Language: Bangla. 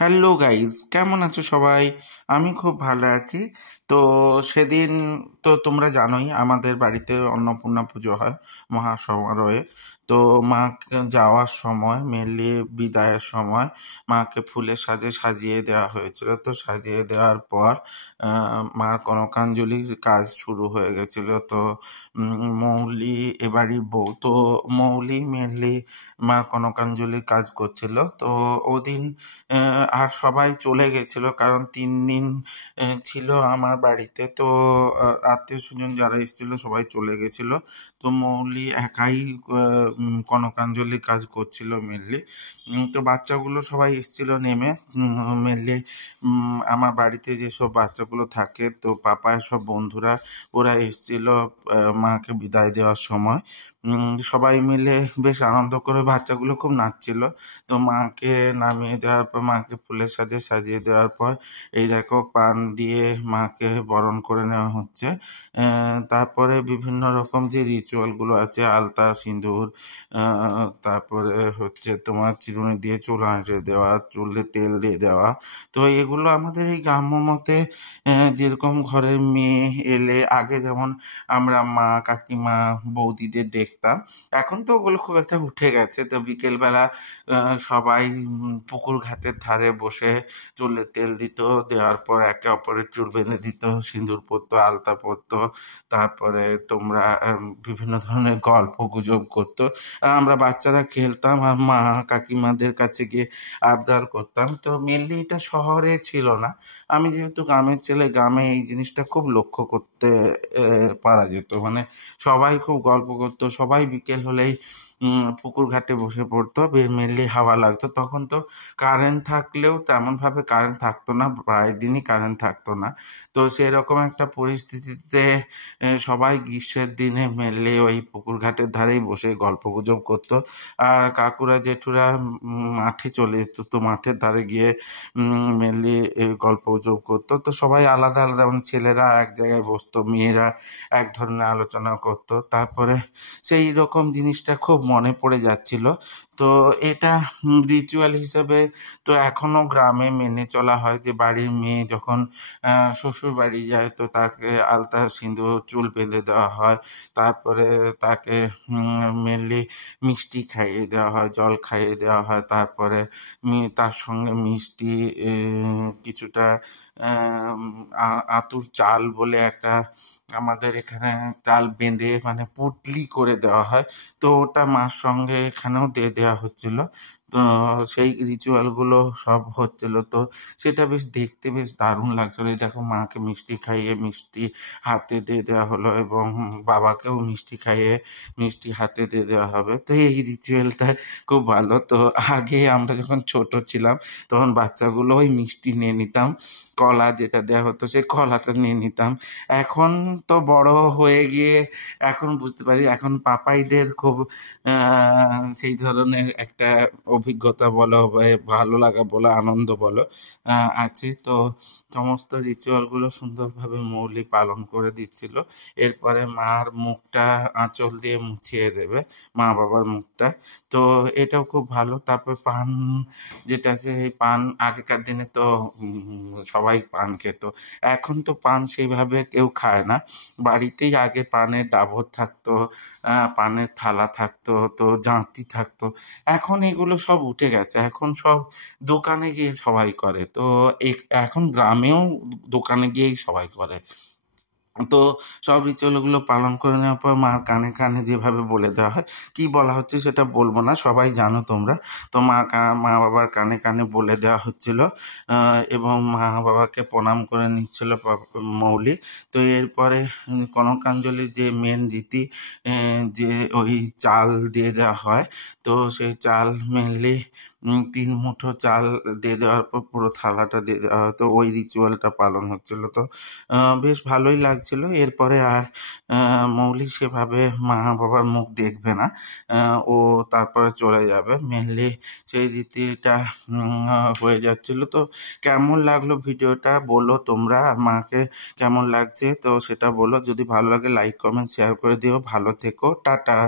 হ্যালো গাইজ, কেমন আছো সবাই? আমি খুব ভালো আছি। তো সেদিন তো তোমরা জানোই আমাদের বাড়িতে অন্নপূর্ণা পুজো হয় মহাসমারোহে। তো মাকে যাওয়ার সময়, মেনলি বিদায়ের সময়, মাকে ফুলের সাজে সাজিয়ে দেওয়া হয়েছিল। তো সাজিয়ে দেওয়ার পর মার কনকাঞ্জলির কাজ শুরু হয়ে গেছিল। তো মৌলি এবারই বউ, তো মৌলি মেনলি মার কনকাঞ্জলির কাজ করছিল। তো ওদিন আর সবাই চলে গেছিল, কারণ 3 দিন ছিল আমার বাড়িতে। তো আত্মীয় স্বজন যারা এসেছিল সবাই চলে গেছিল। তো মৌলি একাই কনকাঞ্জলি কাজ করছিল মেনলি। তো বাচ্চাগুলো সবাই এসেছিল নেমে, মেনলি আমার বাড়িতে যেসব বাচ্চাগুলো থাকে, তো পাপার সব বন্ধুরা ওরা এসেছিল মাকে বিদায় দেওয়ার সময়। সবাই মিলে বেশ আনন্দ করে, বাচ্চাগুলো খুব নাচছিল। তো মাকে নামিয়ে দেওয়ার পর, মাকে ফুলের সাজে সাজিয়ে দেওয়ার পর এই দেখো পান দিয়ে মাকে বরণ করে নেওয়া হচ্ছে। তারপরে বিভিন্ন রকম যে রিচুয়ালগুলো আছে, আলতা সিঁদুর, তারপরে হচ্ছে তোমার চিরুনি দিয়ে চুল আঁচড়ে দেওয়া, চুলে তেল দিয়ে দেওয়া। তো এগুলো আমাদের এই গ্রাম্য মতে যেরকম ঘরের মেয়ে এলে আগে যেমন আমরা মা কাকিমা বৌদিদের দেখতাম, এখন তো ওগুলো খুব একটা উঠে গেছে। তো বিকেলবেলা সবাই পুকুর ঘাটের ধারে বসে চুলে তেল দিত, দেওয়ার পর একে অপরের চুল বেঁধে দিত, সিঁদুর পরতো, আলতা পরতো। তারপরে তোমরা বিভিন্ন ধরনের গল্প গুজব করতো। আর আমরা বাচ্চারা খেলতাম, আর মা কাকিমাদের কাছে গিয়ে আবদার করতাম। তো মেনলি এটা শহরে ছিল না। আমি যেহেতু গ্রামের ছেলে, গ্রামে এই জিনিসটা খুব লক্ষ্য করতে পারা যেত। মানে সবাই খুব গল্প করতো, সবাই বিকেল হলেই পুকুর ঘাটে বসে পড়তো, মেনলি হাওয়া লাগতো। তখন তো কারেন্ট থাকলেও তেমনভাবে কারেন্ট থাকতো না, প্রায় দিনই কারেন্ট থাকতো না। তো সেরকম একটা পরিস্থিতিতে সবাই গ্রীষ্মের দিনে মেনলি ওই পুকুর ঘাটের ধারেই বসে গল্প গুজব করতো। আর কাকুরা জেঠুরা মাঠে চলে যেত, তো মাঠের ধারে গিয়ে মেনলি গল্প গুজব করতো। তো সবাই আলাদা আলাদা, মানে ছেলেরা এক জায়গায় বসতো, মেয়েরা এক ধরনের আলোচনা করতো। তারপরে সেই রকম জিনিসটা খুব মনে পড়ে যাচ্ছিল। তো এটা রিচুয়াল হিসেবে তো এখনো গ্রামে মেনে চলা হয় যে বাড়ির মেয়ে যখন শ্বশুর বাড়ি যায়, তো তাকে আলতা সিঁদুর চুল বেঁধে দেওয়া হয়। তারপরে তাকে মেনলি মিষ্টি খাইয়ে দেওয়া হয়, জল খাইয়ে দেওয়া হয়। তারপরে তার সঙ্গে মিষ্টি, কিছুটা আতুর চাল বলে একটা আমাদের এখানে চাল বেঁধে, মানে পুটলি করে দেওয়া হয়। তো ওটা মার সঙ্গে এখানেও দিয়ে দেওয়া হচ্ছিল। তো সেই রিচুয়ালগুলো সব হচ্ছিল। তো সেটা বেশ দেখতে বেশ দারুণ লাগছিল। এই দেখো মাকে মিষ্টি খাইয়ে মিষ্টি হাতে দিয়ে দেওয়া হলো, এবং বাবাকেও মিষ্টি খাইয়ে মিষ্টি হাতে দিয়ে দেওয়া হবে। তো এই রিচুয়ালটা খুব ভালো। তো আগে আমরা যখন ছোট ছিলাম তখন বাচ্চাগুলো ওই মিষ্টি নিয়ে নিতাম, কলা যেটা দেওয়া হতো সেই কলাটা নিয়ে নিতাম। এখন তো বড় হয়ে গিয়ে এখন বুঝতে পারি, এখন পাপাইদের খুব সেই ধরনের একটা অভিজ্ঞতা বলো বা ভালো লাগা বলো, আনন্দ বলো আছে। তো সমস্ত রিচুয়ালগুলো সুন্দরভাবে মৌলি পালন করে দিচ্ছিল। এরপরে মার মুখটা আঁচল দিয়ে মুছিয়ে দেবে, মা বাবার মুখটা। তো এটাও খুব ভালো। তারপর পান যেটা আছে, এই পান আগেকার দিনে তো সবাই পান খেত। এখন তো পান সেইভাবে কেউ খায় না। বাড়িতেই আগে পানের ডাবর থাকতো, পানের থালা থাকতো, তো জাঁতি থাকতো। এখন এগুলো সব উঠে গেছে, এখন সব দোকানে গিয়ে সবাই করে। তো এখন গ্রামেও দোকানে গিয়েই সবাই করে। তো সব রিচুয়ালগুলো পালন করে নেওয়ার পর মার কানে কানে যেভাবে বলে দেওয়া হয়, কি বলা হচ্ছে সেটা বলবো না, সবাই জানো তোমরা। তো মা বাবার কানে কানে বলে দেওয়া হচ্ছিল, এবং মা বাবাকে প্রণাম করে নিচ্ছিল মৌলি। তো এরপরে কনকাঞ্জলির যে মেন রীতি, যে ওই চাল দিয়ে দেওয়া হয়। তো সেই চাল মেনলি 3 মুঠো চাল দিয়ে দেওয়ার পর পুরো থালাটা দিয়ে দেওয়া হয়। তো ওই রিচুয়ালটা পালন হচ্ছিল। তো বেশ ভালোই লাগছিল। এরপরে আর মৌলি সেভাবে মা বাবার মুখ দেখবে না, ও তারপরে চলে যাবে। মেনলি সেই রীতিটা হয়ে যাচ্ছিল। তো কেমন লাগলো ভিডিওটা বলো তোমরা, আর মাকে কেমন লাগছে তো সেটা বলো। যদি ভালো লাগে লাইক কমেন্ট শেয়ার করে দিও। ভালো থেকো, টাটা।